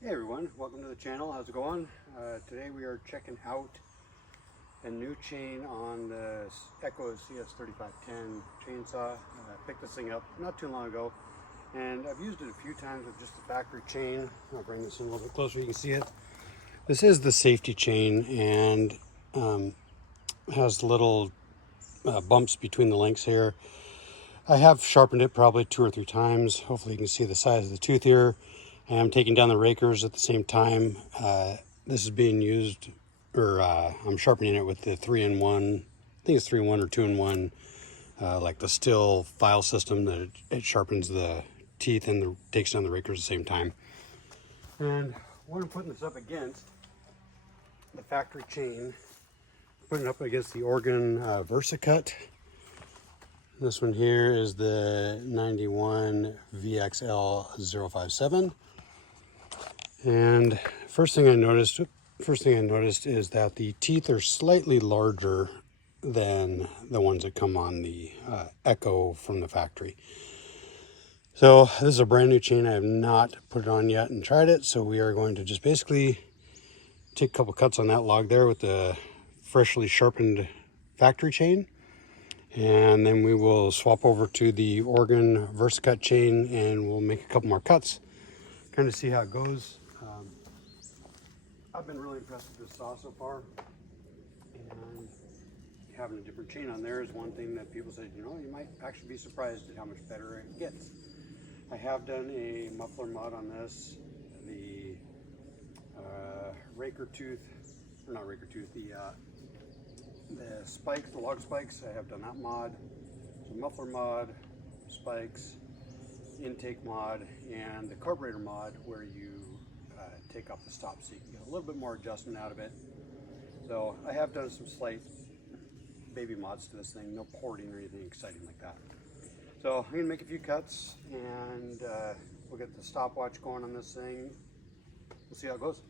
Hey everyone, welcome to the channel. How's it going? Today we are checking out a new chain on the Echo CS3510 chainsaw. I picked this thing up not too long ago and I've used it a few times with just the factory chain. I'll bring this in a little bit closer, you can see it. This is the safety chain and has little bumps between the links here. I have sharpened it probably 2 or 3 times. Hopefully you can see the size of the tooth here. I'm taking down the rakers at the same time. This is being used, or I'm sharpening it with the 3-in-1. I think it's 3-in-1 or 2-in-1, like the still file system that it sharpens the teeth and takes down the rakers at the same time. And what I'm putting this up against, the factory chain, putting it up against the Organ VersaCut. This one here is the 91 VXL057. And first thing I noticed is that the teeth are slightly larger than the ones that come on the Echo from the factory. So this is a brand new chain. I have not put it on yet and tried it. So we are going to just basically take a couple cuts on that log there with the freshly sharpened factory chain. And then we will swap over to the Organ VersaCut chain and we'll make a couple more cuts, kind of see how it goes. I've been really impressed with this saw so far, and having a different chain on there is one thing that people said, you know, you might actually be surprised at how much better it gets. I have done a muffler mod on this, the raker tooth, or not raker tooth, the spikes, the log spikes. I have done that mod. So muffler mod, spikes, intake mod, and the carburetor mod where you take off the stop so you can get a little bit more adjustment out of it. So I have done some slight baby mods to this thing, no porting or anything exciting like that. So I'm gonna make a few cuts and we'll get the stopwatch going on this thing. We'll see how it goes.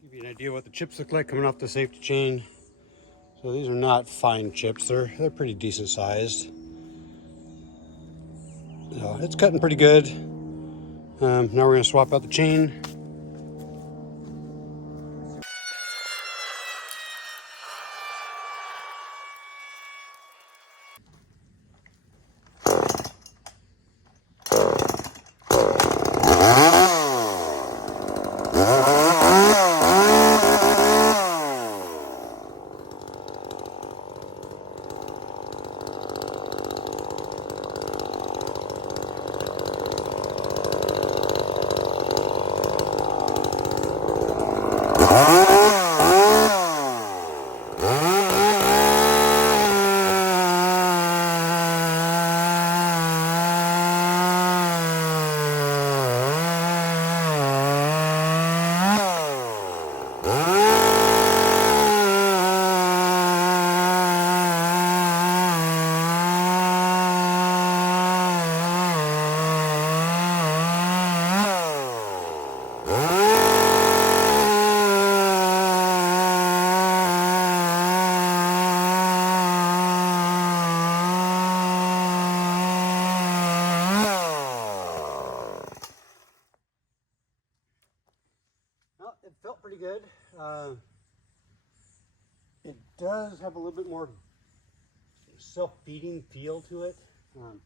Give you an idea what the chips look like coming off the safety chain. So these are not fine chips, they're pretty decent sized. So it's cutting pretty good. Now we're going to swap out the chain. Well, it felt pretty good. It does have a little bit more self-feeding feel to it. You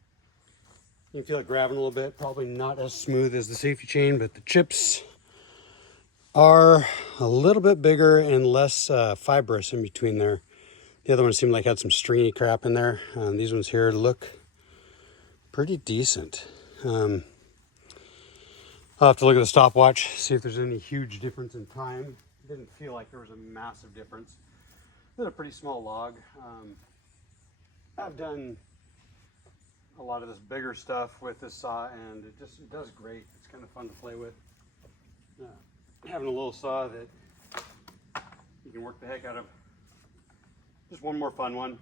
can feel it grabbing a little bit. Probably not as smooth as the safety chain, but the chips are a little bit bigger and less fibrous in between there. The other one seemed like had some stringy crap in there. These ones here look pretty decent. I'll have to look at the stopwatch, see if there's any huge difference in time. It didn't feel like there was a massive difference. It's a pretty small log. I've done a lot of this bigger stuff with this saw, and it does great. It's kind of fun to play with. Having a little saw that you can work the heck out of. Just one more fun one.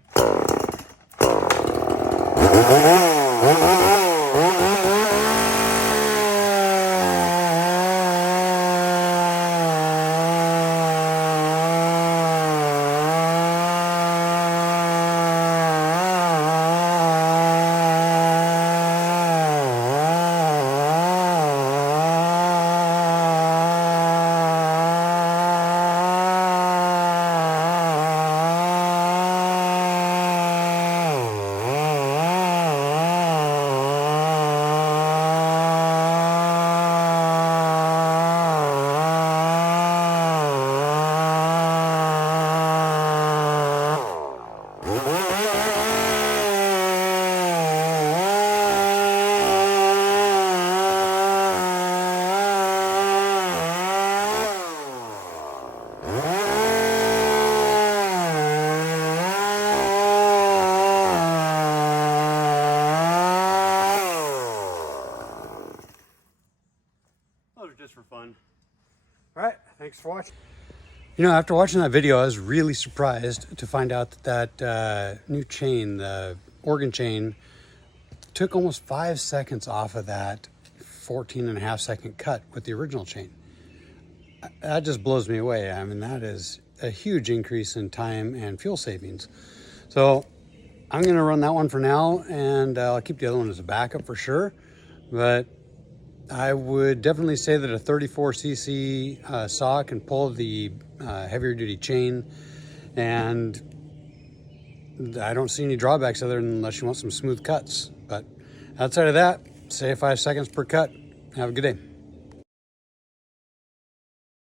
Just for fun. All right, thanks for watching. You know, after watching that video, I was really surprised to find out that new chain, the organ chain, took almost 5 seconds off of that 14.5-second cut with the original chain. That just blows me away. I mean, that is a huge increase in time and fuel savings. So I'm going to run that one for now, and I'll keep the other one as a backup for sure. But I would definitely say that a 34cc saw can pull the heavier duty chain, and I don't see any drawbacks other than unless you want some smooth cuts. But outside of that, say 5 seconds per cut. Have a good day.